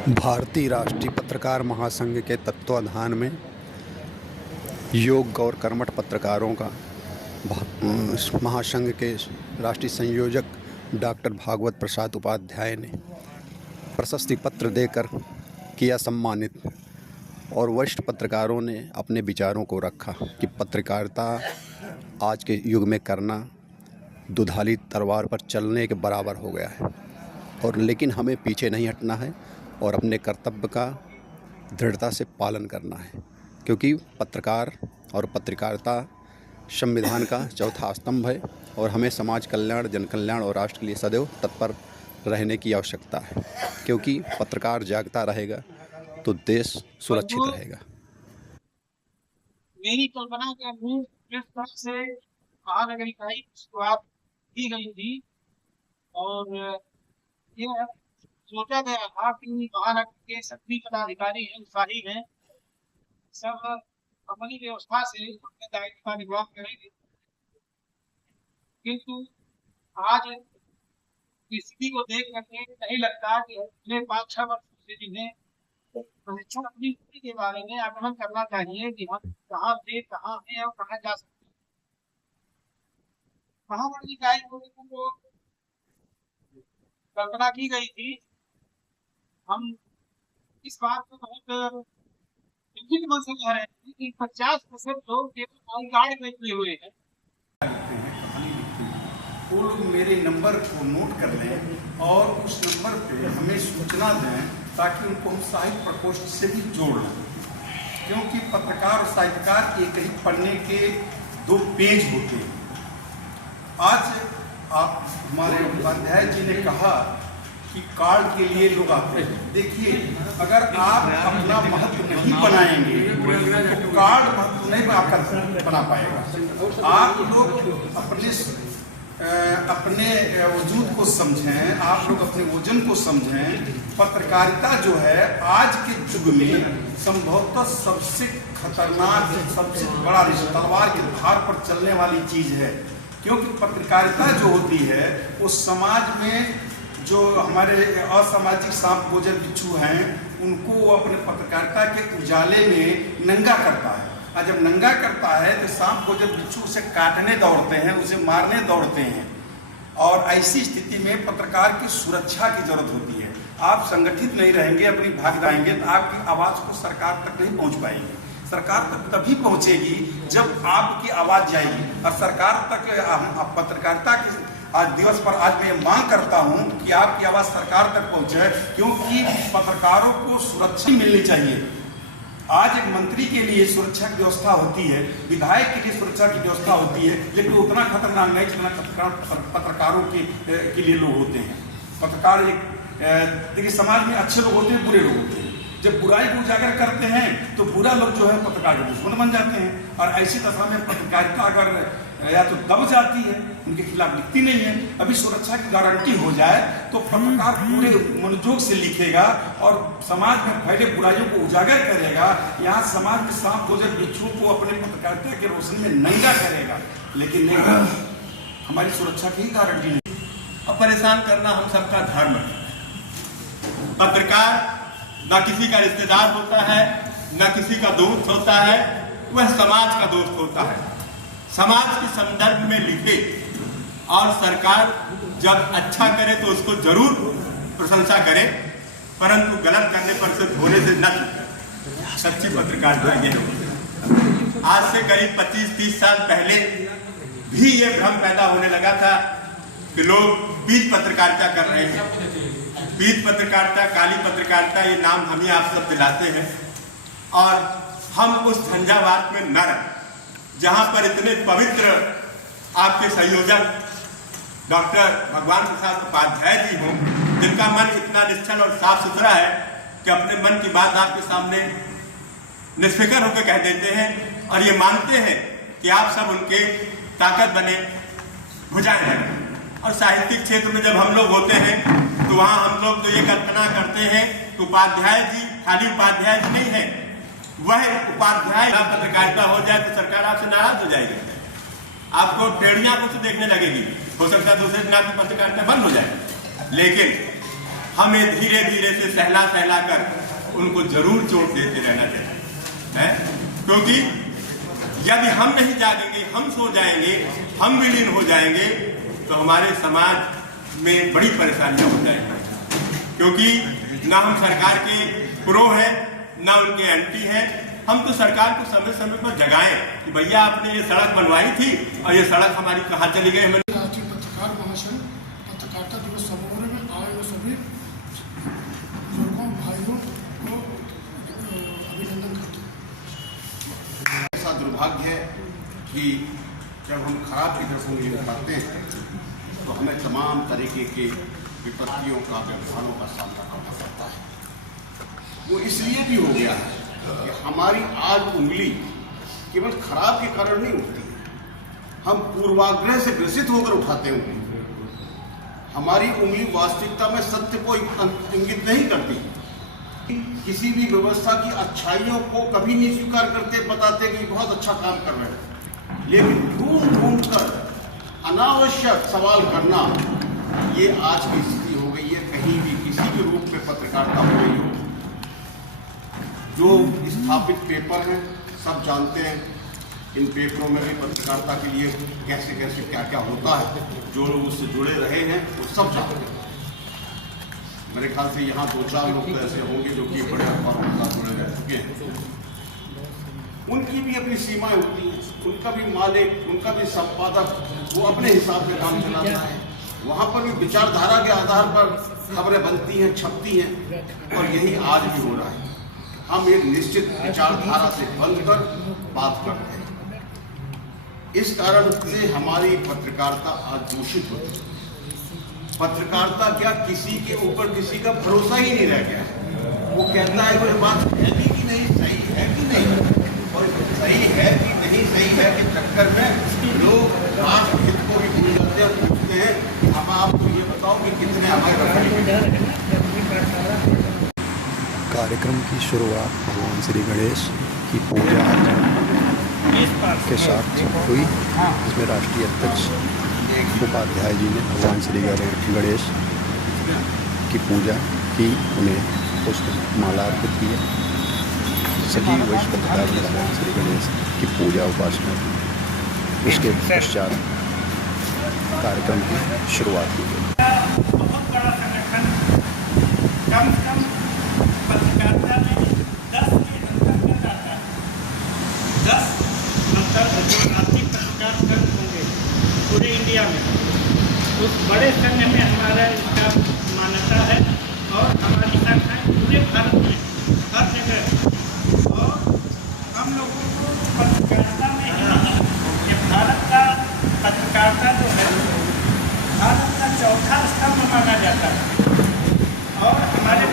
भारतीय राष्ट्रीय पत्रकार महासंघ के तत्वाधान में योग्य और कर्मठ पत्रकारों का महासंघ के राष्ट्रीय संयोजक डॉक्टर भागवत प्रसाद उपाध्याय ने प्रशस्ति पत्र देकर किया सम्मानित। और वरिष्ठ पत्रकारों ने अपने विचारों को रखा कि पत्रकारिता आज के युग में करना दुधाली तलवार पर चलने के बराबर हो गया है, और लेकिन हमें पीछे नहीं हटना है और अपने कर्तव्य का दृढ़ता से पालन करना है, क्योंकि पत्रकार और पत्रकारिता संविधान का चौथा स्तंभ है और हमें समाज कल्याण, जन कल्याण और राष्ट्र के लिए सदैव तत्पर रहने की आवश्यकता है। क्योंकि पत्रकार जागता रहेगा तो देश सुरक्षित रहेगा। मेरी कल्पना के अनुरूप जिस तरह से महानगर इकाई की शुरुआत की गई थी और यह सोचा गया था कि महानगर के सभी पदाधिकारी हैं, उत्साही हैं, सब अपनी व्यवस्था से अपने दायित्व का निर्वाह करेंगे, किंतु आज स्थिति को देख करके नहीं लगता कि पिछले 5-6 वर्षों से जिन्हें प्रशिक्षण अपनी स्थिति के बारे में आकलन करना चाहिए कि हम कहाँ थे, कहाँ हैं और कहाँ जा सकते हैं। महानगर इकाई को कल्पना की गई थी। हम इस बात को बहुत चिंतित मन से कह रहे थे कि 50% लोग केवल आई कार्ड में जुड़े हुए हैं। वो लोग मेरे नंबर को नोट कर लें और उस नंबर पे हमें सूचना दें ताकि उनको हम साहित्य प्रकोष्ठ से भी जोड़ लें, क्योंकि पत्रकार और साहित्यकार एक ही पन्ने के 2 पेज होते हैं। आज आप हमारे उपाध्याय जी ने कहा कि कार्ड के लिए लोग आते हैं। देखिए, अगर आप अपना महत्व नहीं बनाएंगे तो कार्ड महत्व नहीं बना पाएगा। आप लोग अपने वजूद को समझें, आप लोग अपने वजन को समझें। पत्रकारिता जो है आज के युग में संभवतः सबसे खतरनाक, सबसे बड़ा तलवार की धार पर चलने वाली चीज है, क्योंकि पत्रकारिता जो होती है वो समाज में जो हमारे असामाजिक सांप गोजर बिच्छू हैं उनको वो अपने पत्रकारिता के उजाले में नंगा करता है। और जब नंगा करता है तो सांप गोजर बिच्छू उसे काटने दौड़ते हैं, उसे मारने दौड़ते हैं, और ऐसी स्थिति में पत्रकार की सुरक्षा की जरूरत होती है। आप संगठित नहीं रहेंगे, अपनी भाग जाएंगे तो आपकी आवाज़ को सरकार तक नहीं पहुंच पाएगी। सरकार तक तभी पहुंचेगी जब आपकी आवाज़ जाएगी। और सरकार तक पत्रकारिता के आज दिवस पर आज मैं मांग करता हूं कि आपकी आवाज़ सरकार तक पहुंचे, क्योंकि पत्रकारों को सुरक्षा मिलनी चाहिए। आज एक मंत्री के लिए सुरक्षा की व्यवस्था होती है, विधायक के लिए सुरक्षा की व्यवस्था होती है, लेकिन उतना खतरनाक नहीं जितना पत्रकारों के लिए लोग होते हैं। पत्रकार देखिए, समाज में अच्छे लोग होते हैं, बुरे लोग होते हैं। जब बुराई को उजागर करते हैं तो बुरा लोग जो है पत्रकार के दुश्मन बन जाते हैं। और ऐसी दशा में पत्रकारिता अगर या तो दब जाती है, उनके खिलाफ लिखती नहीं है। अभी सुरक्षा की गारंटी हो जाए तो पत्रकार पूरे मनोयोग से लिखेगा और समाज में फैले बुराइयों को उजागर करेगा। यहाँ समाज में सांप गोजर बिच्छुओं को अपने पत्रकारिता के रोशनी में नंगा करेगा, लेकिन नहीं, हमारी सुरक्षा की गारंटी नहीं। अब परेशान करना हम सबका धर्म है। पत्रकार न किसी का रिश्तेदार होता है, न किसी का दोस्त होता है, वह समाज का दोस्त होता है। समाज के संदर्भ में लिखे और सरकार जब अच्छा करे तो उसको जरूर प्रशंसा करे, परंतु गलत करने पर सिर्फ होने से न चूके। सच्ची पत्रकारिता ये है। आज से करीब 25-30 साल पहले भी ये भ्रम पैदा होने लगा था कि लोग बीज पत्रकारिता कर रहे हैं। बीज पत्रकारिता, काली पत्रकारिता, ये नाम हम ही आप सब दिलाते हैं, और हम उस झंझावात में न रहें जहां पर इतने पवित्र आपके संयोजक डॉक्टर भगवान प्रसाद उपाध्याय जी हों, जिनका मन इतना निश्चल और साफ सुथरा है कि अपने मन की बात आपके सामने निष्फिक्र होकर कह देते हैं और ये मानते हैं कि आप सब उनके ताकत बने, भुजाएं बने। और साहित्यिक क्षेत्र में जब हम लोग होते हैं तो वहाँ हम लोग तो ये कल्पना करते हैं कि उपाध्याय जी खाली उपाध्याय जी नहीं है, वह उपाध्याय पत्रकारिता हो जाए तो सरकार आपसे नाराज हो जाएगी, आपको टेढ़ियां कुछ देखने लगेगी, हो सकता है दूसरे दिन आपकी पत्रकारिता बंद हो जाए। लेकिन हमें धीरे धीरे से सहला कर उनको जरूर चोट देते रहना चाहिए, है? क्योंकि यदि हम नहीं जागेंगे, हम सो जाएंगे, हम विलीन हो जाएंगे, तो हमारे समाज में बड़ी परेशानियां हो जाएंगी। क्योंकि ना हम सरकार के प्रो हैं, ना उनके एंटी हैं। हम तो सरकार को समय समय पर जगाएं कि भैया आपने ये सड़क बनवाई थी और ये सड़क हमारी कहाँ चली गई। हमें राष्ट्रीय पत्रकार महासंघ पत्रकारिता दिवस समारोह में आए हुए सभी बुजुर्गों भाइयों को अभिनंदन करते हैं। ऐसा दुर्भाग्य है कि जब हम खराब की तरफ उंगली उठाते हैं तो हमें तमाम तरीके के विपत्तियों का, व्यवधानों का सामना करना पड़ता है। वो इसलिए भी हो गया है कि हमारी आज उंगली केवल खराब के कारण नहीं उठती है, हम पूर्वाग्रह से ग्रसित होकर उठाते हैं उंगली। हमारी उंगली वास्तविकता में सत्य को इंगित नहीं करती, किसी भी व्यवस्था की अच्छाइयों को कभी नहीं स्वीकार करते, बताते कि बहुत अच्छा काम कर रहे हैं, लेकिन ढूंढ कर अनावश्यक सवाल करना, ये आज की स्थिति हो गई है। कहीं भी किसी भी रूप में पत्रकारिता हो रही हो, जो स्थापित पेपर हैं सब जानते हैं, इन पेपरों में भी पत्रकारिता के लिए कैसे कैसे क्या क्या होता है, जो लोग उससे जुड़े रहे हैं वो सब जानते हैं। मेरे ख्याल से यहाँ 2-4 लोग तो ऐसे होंगे जो कि बड़े अखबारों के साथ जुड़े रह चुके हैं। उनकी भी अपनी सीमाएं होती हैं, उनका भी मालिक, उनका भी संपादक, वो अपने हिसाब से काम चलाता है। वहाँ पर भी विचारधारा के आधार पर खबरें बनती हैं, छपती हैं, और यही आज भी हो रहा है। हम एक निश्चित विचारधारा से बनकर बात करते हैं, इस कारण से हमारी पत्रकारिता आज दूषित होती है। पत्रकारिता क्या, किसी के ऊपर किसी का भरोसा ही नहीं रह गया। वो कहता है कोई बात है भी कि नहीं, सही है कि नहीं, और सही है कि नहीं सही है के चक्कर में लोग राष्ट्र हित को भी भूल जाते हैं, पूछते हैं हम आपको ये बताओ कि कितने हमारे। कार्यक्रम की शुरुआत भगवान श्री गणेश की पूजा अर्चना के साथ हुई, जिसमें राष्ट्रीय अध्यक्ष उपाध्याय जी ने भगवान श्री गणेश की पूजा की, उन्हें पुष्पमाला अर्पित की। सभी वरिष्ठ पत्रकारों ने भगवान श्री गणेश की पूजा उपासना की। इसके पश्चात कार्यक्रम की शुरुआत की गई। बहुत बड़ा संगठन, कम से कम पत्रकारिता में 10 के अंतर्गत आता है। 10 मतलब जो आर्थिक पत्रकार संघ होंगे पूरे इंडिया में, उस बड़े संघ में हमारा इसका मान्यता है, और हमारी शाखाएं पूरे भारत में हर जगह। और हम लोगों को पत्रकारिता में ही नहीं, ये भारत का पत्रकारिता जो है भारत का चौथा स्तंभ माना जाता है, और हमारे